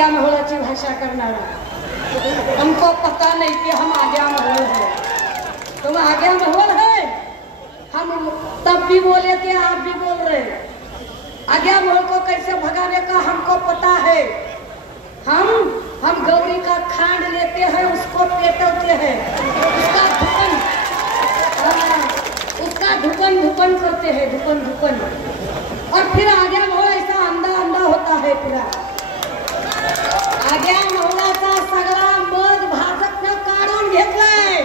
आग्या महोलाची भाषा करनारा। हमको पता नहीं कि हम आग्या महोल है, तुम आग्या महोल है। हम तब भी बोले थे, आप भी बोल रहे। आग्या महोल को कैसे भगाने का हमको पता है। हम गौरी का खांड लेते हैं, उसको पेटते हैं, उसका धुपन करते हैं, धुपन। और फिर आग्या महोल ऐसा अंधा होता है पूरा। आग्या महोलाचा सगळा मध भाजपने काढून घेतलाय।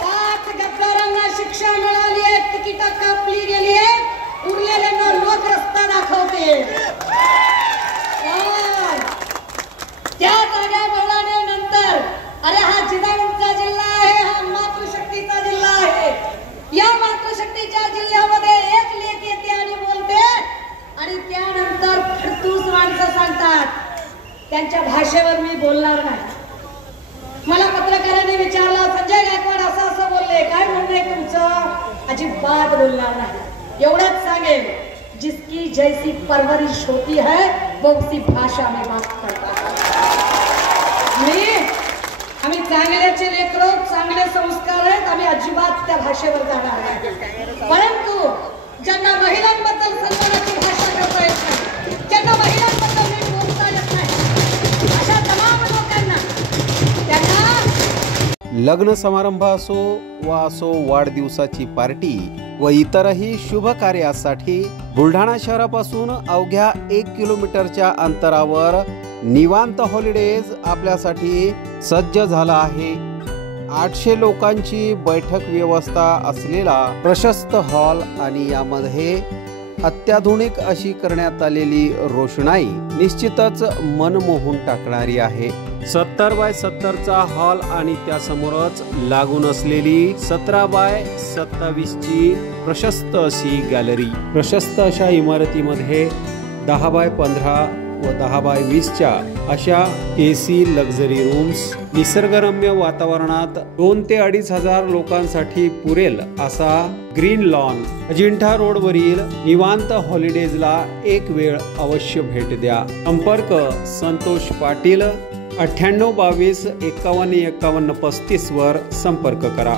5 गद्दारांना शिक्षा मिळाली आहे, तिकीट कापली गेली आहे, उरलेल्यांना लोक रस्ता दाखवते। त्या आग्या महोलाने नंतर अरे हा जिजाऊंचा जिल्हा आहे, हा मातृशक्तीचा जिल्हा आहे। या मातृशक्तीच्या जिल्ह्यामध्ये एक लेख येते आणि बोलते आणि त्यानंतर फडतूस माणसं सांगतात। त्यांच्या भाषेवर मी बोलणार नाही। मला पत्रकारांनी विचारलं, संजय गायकवाड असं बोलले, काय म्हणणे तुमचं? अजिबात बोलणार नाही। एवढंच सांगेन, जिसकी जैसी परवरिश होती है वो उसी भाषा में बात करता है। आम्ही चांगल्याचे लेकरं, चांगले संस्कार आहेत, आम्ही अजिबात त्या भाषेवर जाणार नाही। परंतु ज्यांना महिलांबद्दल सन्मानाची भाषा करता येत नाही, ज्यांना महिलांबद्दल नीट बोलता येत नाही, अशा तमाम लोकांना लग्न समारंभ असो वाढदिवसाची पार्टी व इतरही शुभ कार्यासाठी बुलढाणा शहरापासून अवघ्या 1 किलोमीटरच्या अंतरावर निवांत हॉलिडेज आपल्यासाठी सज्ज झाला आहे। 800 लोकांची बैठक व्यवस्था असलेला प्रशस्त हॉल आणि यामध्ये अत्याधुनिक अशी करण्यात आलेली रोषणाई निश्चितच मन मोहून टाकणारी आहे। 70 बाय 70 चा हॉल आणि त्यासमोरच लागून असलेली 17 बाय 27 ची प्रशस्त अशी गॅलरी। प्रशस्त अशा इमारतीमध्ये 10 बाय 15 व 10 बाय 20 च्या अशा AC लक्झरी रूम्स, निसर्गरम्य वातावरणात 2 ते 2.5 हजार लोकांसाठी पुरेल असा ग्रीन लॉन। अजिंठा रोड वरील निवांत हॉलिडेजला एक वेळ अवश्य भेट द्या। संपर्क संतोष पाटील 98 22 51 51 35 वर संपर्क करा।